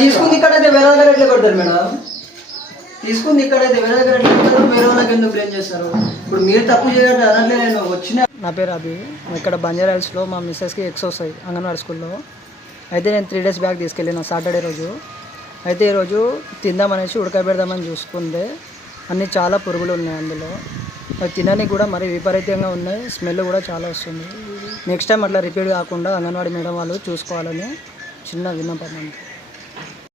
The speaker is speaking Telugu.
తీసుకుంది ఇక్కడైతే వేరే దగ్గర ఎట్లా కొడతారు మేడం? తీసుకుంది ఇక్కడైతే వేరే దగ్గర ఎట్లా కొడతారు? వేరే వాళ్ళకి ఎందుకు బ్లేమ్ చేస్తారు? ఇప్పుడు మీరు తప్పు చేయడం అనట్లే, నేను వచ్చిన. నా పేరు అభి. ఇక్కడ బంజారా హిల్స్లో మా మిస్సెస్కి ఎక్స్ వస్తాయి అంగన్వాడీ స్కూల్లో. అయితే నేను 3 days బ్యాక్ తీసుకెళ్ళిన సాటర్డే రోజు. అయితే ఈరోజు తిందామనేసి ఉడకబెడదామని చూసుకుంటే అన్నీ చాలా పురుగులు ఉన్నాయి అందులో. అవి తినడానికి కూడా మరీ విపరీతంగా ఉన్నాయి, స్మెల్ కూడా చాలా వస్తుంది. నెక్స్ట్ టైం అట్లా రిపీట్ కాకుండా అంగన్వాడీ మేడం వాళ్ళు చూసుకోవాలని చిన్న విన్నపం అంతే.